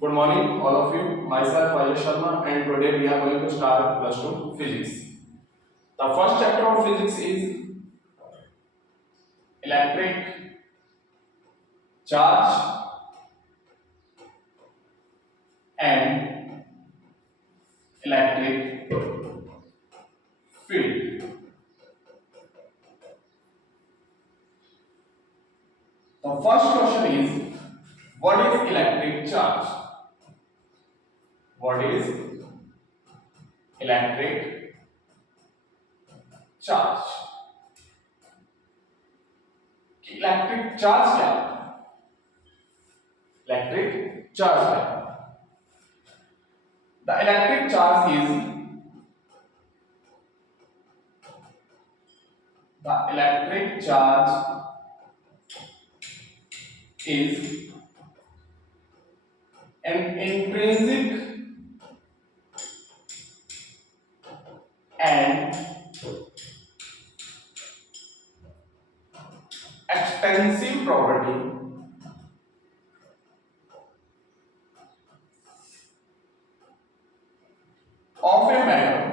Good morning, all of you. Myself Ajay Sharma, and today we are going to start plus two physics. The first chapter of physics is electric charge and electric field. The first question is, what is electric charge? What is electric charge? Electric charge क्या है? Electric charge क्या है? The electric charge is the electric charge is an intrinsic and extensive property of a matter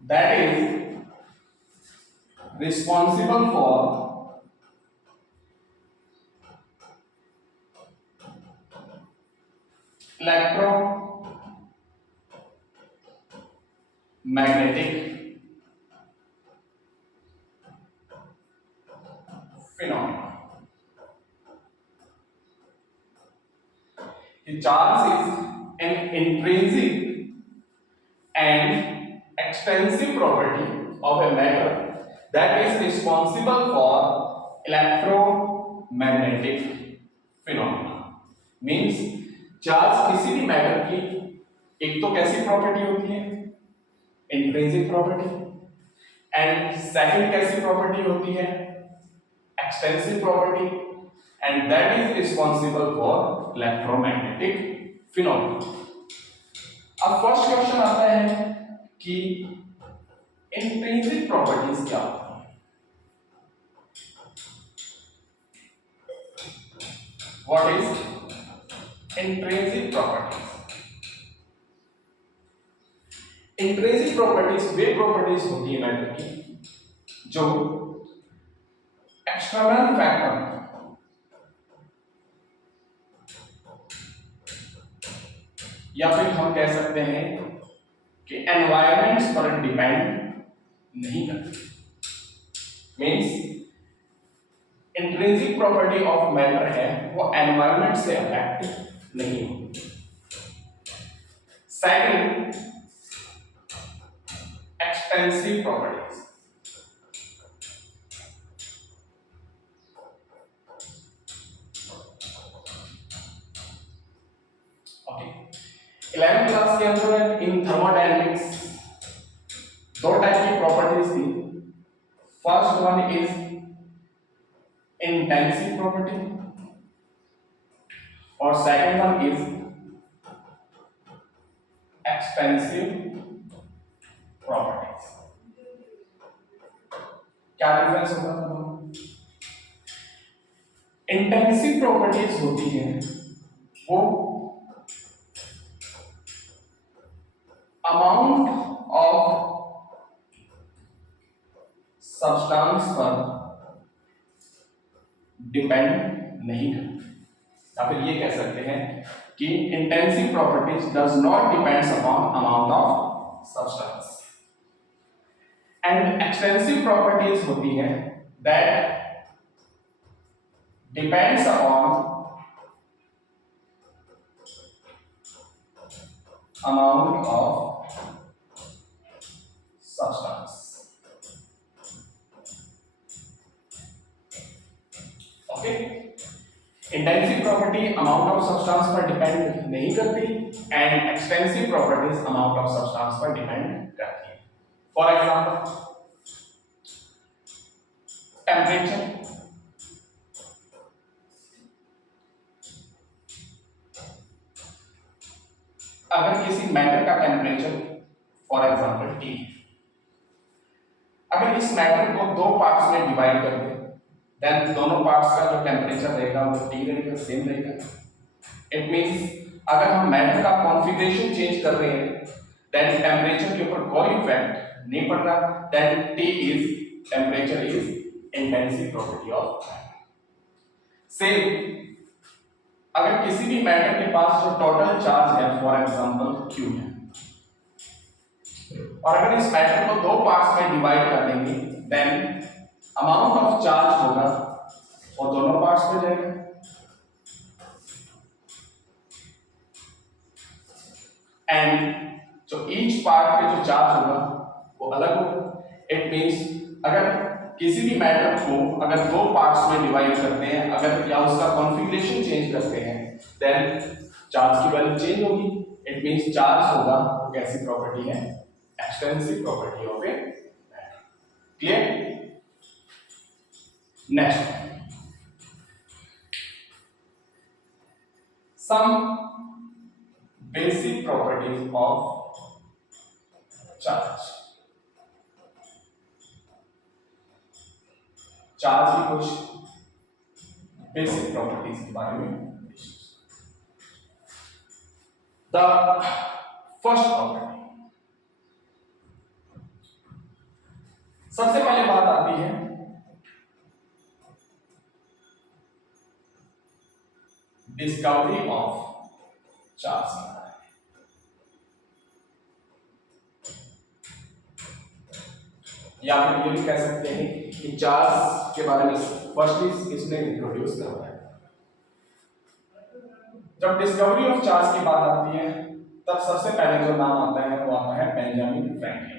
that is responsible for electromagnetic phenomena. The charge is an intrinsic and extensive property of a matter that is responsible for electromagnetic phenomena. Means charge किसी भी matter की एक तो कैसी property होती है, intrinsic property, and second कैसी property होती है, extensive property, and that is responsible for electromagnetic phenomena. अब फर्स्ट क्वेश्चन आता है कि इंट्रिंसिक प्रॉपर्टीज क्या होती हैं? What is intrinsic properties? Intrinsic properties way properties होती है मैटर की जो एक्सटर्नल फैक्टर या फिर हम कह सकते हैं कि एनवायरमेंट्स पर डिपेंड नहीं करती. Means intrinsic property of matter है वो एनवायरमेंट से अफेक्ट नहीं होती. Second, extensive properties. Okay, 11th class के अंदर इन थर्मोडायनेमिक्स दो टाइप की प्रॉपर्टीज थी. First one is intensive property और second one is extensive properties. क्या डिफरेंस होगा दोनों? इंटेंसिव प्रॉपर्टीज होती है वो अमाउंट ऑफ सब्सटेंस पर डिपेंड नहीं करती. या फिर ये कह सकते हैं कि intensive properties does not depends upon amount of substance, and extensive properties होती है that depends upon amount of substance. Okay, intensive property amount of substance पर डिपेंड नहीं करती and extensive properties amount of substance पर depend करती है. For example, temperature. अगर किसी मैटर का टेम्परेचर फॉर एग्जांपल T, अगर इस मैटर को दो पार्ट्स में डिवाइड कर दे देन दोनों पार्ट्स का जो टेम्परेचर रहेगा वो T रहेगा, सेम रहेगा। इट मींस अगर हम मैटर का कॉन्फ़िगरेशन चेंज कर रहे हैं देन टेम्परेचर के ऊपर कोई इफेक्ट नहीं पड़ रहा, then T is temperature is intensive property of matter. Same अगर किसी भी मैटर के पास जो टोटल चार्ज है फॉर एग्जांपल Q है, और अगर इस मैटर को दो पार्ट्स में डिवाइड कर देंगे देन अमाउंट ऑफ चार्ज होगा वो दोनों पार्ट्स में जाएगा। एंड जो ईच पार्ट पे जो चार्ज होगा वो अलग होगा। इट मींस अगर किसी भी मैटर को अगर दो पार्ट्स में डिवाइड करते हैं अगर या उसका कॉन्फ़िगरेशन चेंज करते हैं देन चार्ज की वैल्यू चेंज होगी। इट मींस चार्ज होगा वो कैसी प्रॉपर्टी है, extensive property of a matter. Clear? Next some basic properties of charge। Charge की कुछ बेसिक प्रॉपर्टीज के बारे में। द फर्स्ट प्रॉपर्टी, सबसे पहले बात आती है डिस्कवरी ऑफ चार्ज। या फिर ये भी कह सकते हैं कि चार्ज के बारे में फर्स्टली इसने इंट्रोड्यूस करवाया। जब डिस्कवरी ऑफ चार्ज की बात आती है तब सबसे पहले जो नाम आता है वो आता है Benjamin Franklin.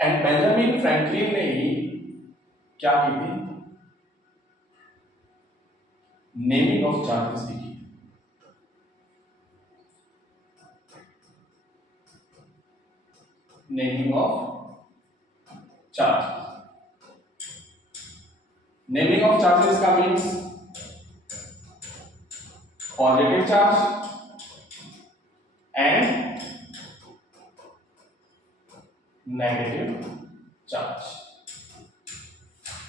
And Benjamin Franklin ने ही क्या की थी, नेमिंग ऑफ चार्जेस की। Naming of charges, naming of charges का means positive charge and negative charge.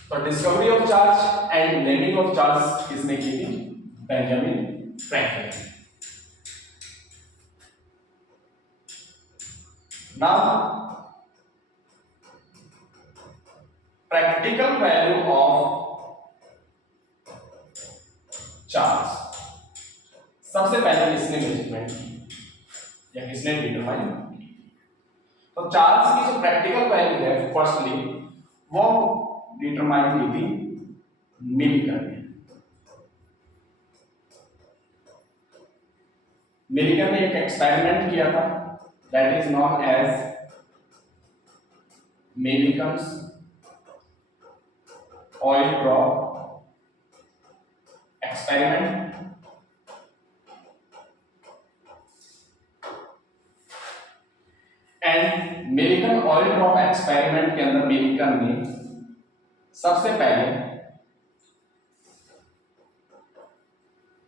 तो discovery of charge and naming of charge किसने की थी, Benjamin Franklin. Now practical value of charge सबसे पहले किसने मेजरमेंट की या किसने डिटरमाइन की? तो चार्ज की जो प्रैक्टिकल वैल्यू है फर्स्टली वो डिटरमाइन की थी मिलिकन ने। मिलिकन ने एक एक्सपेरिमेंट किया था that is known as Millikan's oil drop experiment. And Millikan oil drop experiment के अंदर मिलिकन ने सबसे पहले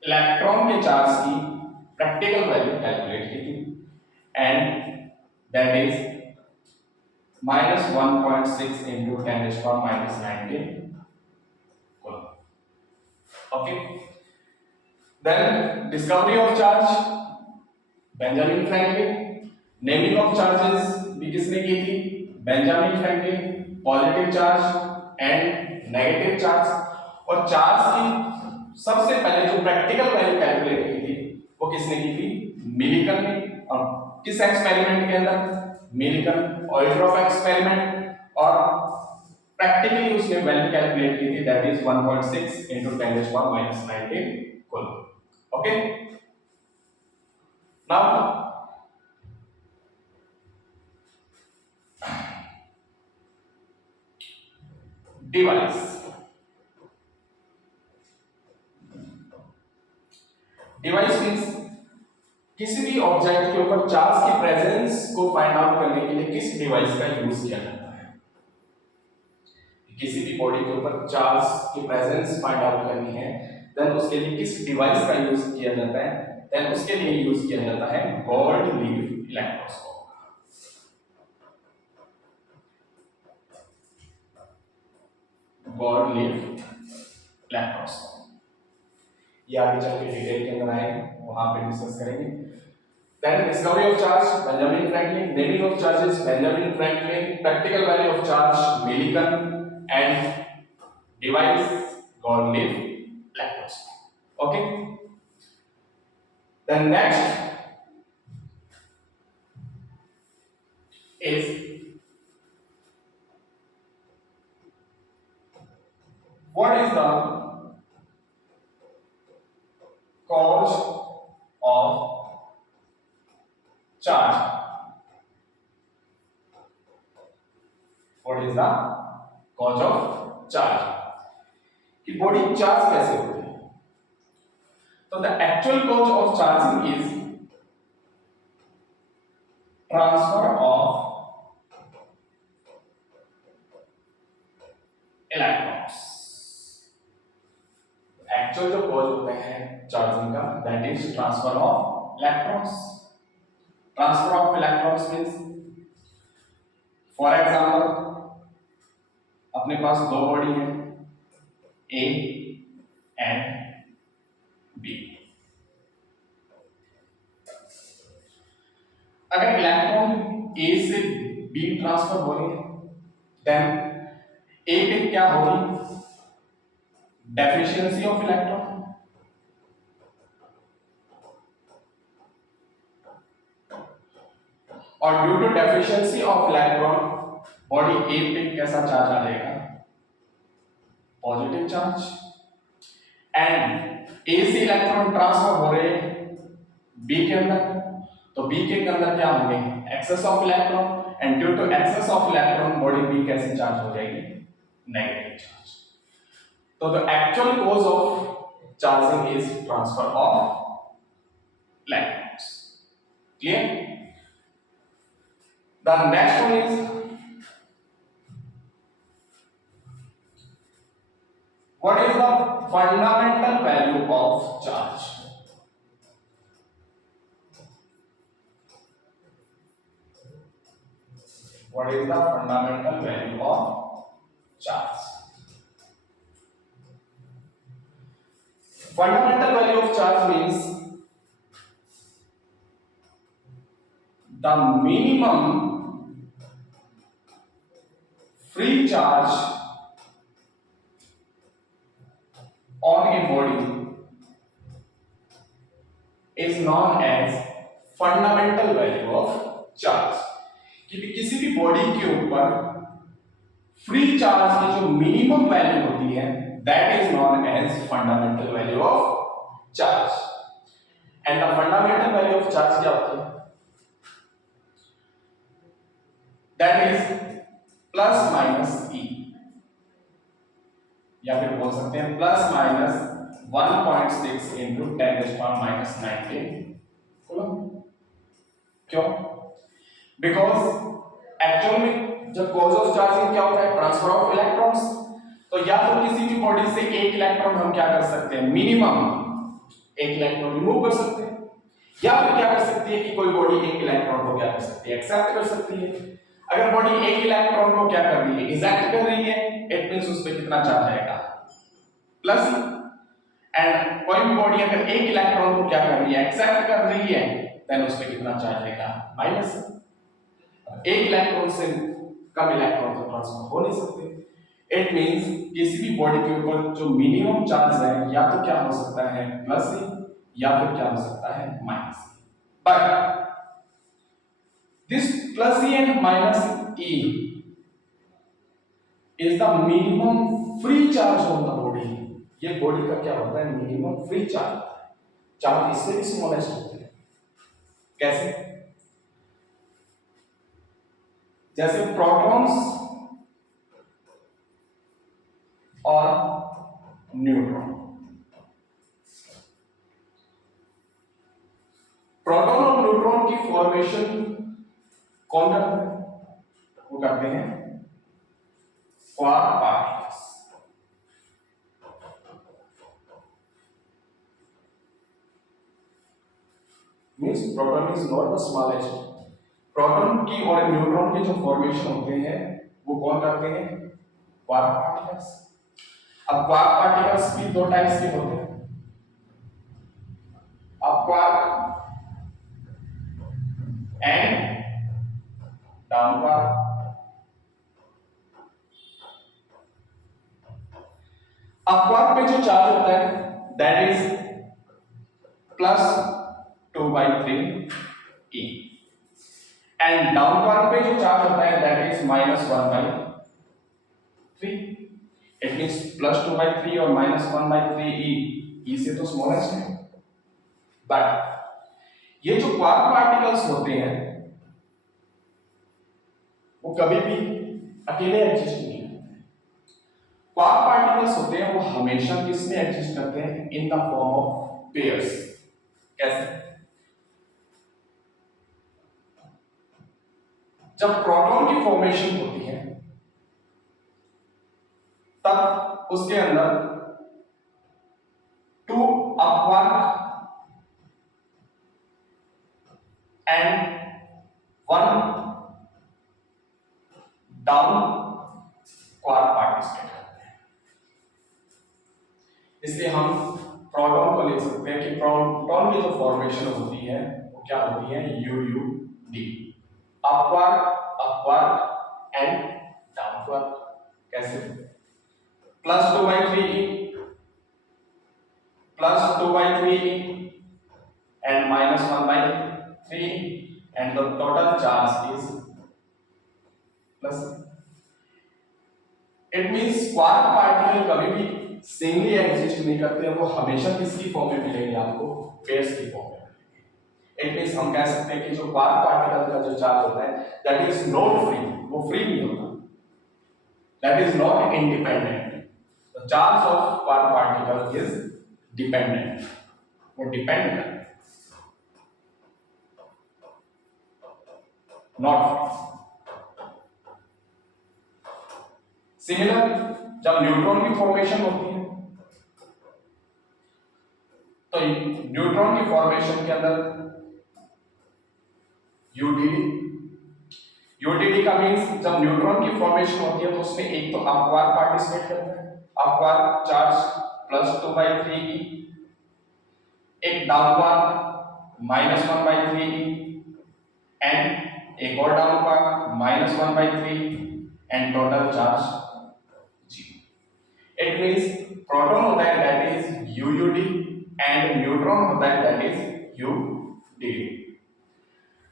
इलेक्ट्रॉन के चार्ज की प्रैक्टिकल वैल्यू कैलकुलेट की थी and that is -1.6 into 10⁻⁻19 coulomb. Okay, then discovery of charge Benjamin Franklin, naming of charges भी किसने की थी, Benjamin Franklin. Positive charge and negative charge, और चार्ज की सबसे पहले जो प्रैक्टिकल वैल्यू कैलकुलेट की थी वो किसने की थी, मिलिकन ने। और किस एक्सपेरिमेंट के अंदर, मिलिकन ऑयल ड्रॉप एक्सपेरिमेंट, और प्रैक्टिकली उसने वैल्यू कैलकुलेट की थी that is 1.6 into 10⁻⁻19 coulomb। Okay, now device. Device means किसी भी ऑब्जेक्ट के ऊपर चार्ज की प्रेजेंस को फाइंड आउट करने के लिए किस डिवाइस का यूज किया जाता है। किसी भी बॉडी के ऊपर चार्ज की प्रेजेंस फाइंड आउट करनी है देन उसके लिए किस डिवाइस का यूज किया जाता है? देन उसके लिए यूज किया जाता है gold leaf electroscope. Gold leaf electroscope ये आगे चल के डिटेल के अंदर आएंगे, वहां पे डिस्कस करेंगे। Then discovery of charge, Benjamin Franklin. Naming of charges, Benjamin Franklin. Practical value of charge, Millikan. And device, gold leaf electroscope. Okay. Then next is what is the cause of charge? What is the cause of charge? कि body charge कैसे होती है? तो the actual cause of charging is transfer of electrons. Actual जो cause होता है charging का, that is transfer of electrons. Transfer of electrons means, for example, अपने पास दो बॉडी है A and B. अगर इलेक्ट्रॉन A से B ट्रांसफर हो रही है, देन A पे क्या होगी? Deficiency of electron. और due to deficiency of electron body A पे कैसा चार्ज आ जाएगा? Positive charge. एंड A से इलेक्ट्रॉन ट्रांसफर हो रहे B के अंदर, तो B के अंदर क्या होंगे? Excess of electron, and due to excess of electron body B कैसे चार्ज हो जाएगी? Negative charge. तो the actual cause of charging is transfer of electrons. Clear? The next one is what is the fundamental value of charge? What is the fundamental value of charge? Fundamental value of charge means the minimum free charge on a body is known as fundamental value of charge. कि किसी भी body के ऊपर free charge की जो minimum value होती है that is known as fundamental value of charge. And the fundamental value of charge क्या होती है? That is plus minus e, या फिर बोल सकते हैं प्लस माइनस 1.6 इंटू 10⁻⁻19 कूलम। क्यों? बिकॉज एक्चुअल में जब कॉज ऑफ चार्जिंग क्या होता है? Transfer of electrons. तो या तो किसी भी बॉडी से एक इलेक्ट्रॉन हम क्या कर सकते हैं? मिनिमम एक इलेक्ट्रॉन रिमूव कर सकते हैं, या फिर क्या कर सकती है कि कोई बॉडी एक इलेक्ट्रॉन को क्या कर सकती है? एक्सेप्ट कर सकती है। अगर बॉडी एक इलेक्ट्रॉन को क्या कर रही है? इजेक्ट कर रही है, इट मींस उस पे कितना चार्ज आएगा? प्लस। एंड कोई भी बॉडी अगर एक इलेक्ट्रॉन को क्या कर रही है? एक्सेप्ट कर रही है, देन उस पे कितना चार्ज आएगा? माइनस। एक इलेक्ट्रॉन से कम इलेक्ट्रॉन तो ट्रांसफर हो नहीं सकते। इट मींस किसी भी बॉडी के ऊपर जो मिनिमम चार्ज है या तो क्या हो सकता है? प्लस या फिर क्या हो सकता है? Minus. But this plus E and minus E is the minimum free charge on the body. ये बॉडी का क्या होता है? Minimum free charge. चार्ज इससे भी स्मॉलेस्ट होते हैं। कैसे? जैसे प्रोटॉन्स और न्यूट्रॉन। प्रोटॉन और न्यूट्रॉन की फॉर्मेशन कौन करता है? वो करते हैं quark particles. Means proton is not the smallest. Proton की और न्यूट्रॉन के जो फॉर्मेशन होते हैं वो कौन करते हैं? Quark particles. अब क्वार्क पार्टिकल्स भी दो टाइप्स के होते हैं, अब क्वार्क एंड डाउन क्वार्क। अब क्वार्क पे जो चार्ज होता है that is +2/3 e and down quark पे जो चार्ज होता है दैट इज -1/3। इट मींस +2/3 और -1/3 e से तो स्मॉलेस्ट है। बट ये जो क्वार्क पार्टिकल्स होते हैं वो कभी भी अकेले एग्जिस्ट नहीं करते। क्वार्क पार्टिकल्स होते हैं वो हमेशा किस में एग्जिस्ट करते हैं? In the form of pairs. कैसे? जब प्रोटॉन की फॉर्मेशन होती है तब उसके अंदर 2 up quark and 1 down quark participate करते हैं। इसलिए हम प्रोटॉन को लिख सकते हैं कि प्रोटॉन की जो फॉर्मेशन होती है वो क्या होती है? UUD, up quark and down quark. कैसे? +2/3 +2/3 and -1/3 and the total charge is plus। It means quark particle कभी भी सिंगली एग्जिस्ट नहीं करते, वो हमेशा किसकी फॉर्म में मिलेंगे आपको? पेयर्स की फॉर्म में मिलेंगे। इट मींस हम कह सकते हैं कि जो क्वार्क पार्टिकल का जो चार्ज होता है दैट इज नॉट फ्री, वो फ्री नहीं होता, that is not independent. The charge of quark particle is dependent, वो डिपेंड करते हैं, नॉट फ्री। सिमिलर जब न्यूट्रॉन की फॉर्मेशन होती है तो न्यूट्रॉन की फॉर्मेशन के अंदर यूटीडी, यूटीडी का मींस जब न्यूट्रॉन की फॉर्मेशन होती है तो उसमें एक तो अप क्वार्क पार्टिसिपेट करता है, अप क्वार्क चार्ज +2/3 एक डाउन क्वार्क -1/3 एंड एक और down quark -1/3 and total charge 0। It means proton होता है that is UUD and neutron होता है दैट इज UDD।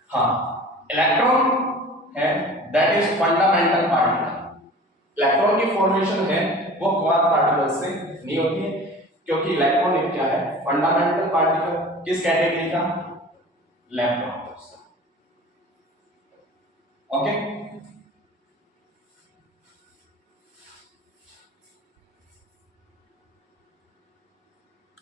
हाँ, इलेक्ट्रॉन है that is fundamental particle. Electron की फॉर्मेशन है वो क्वार्क पार्टिकल से नहीं होती है क्योंकि इलेक्ट्रॉन एक क्या है? Fundamental particle. किस कैटेगरी का? इलेक्ट्रॉन। ओके।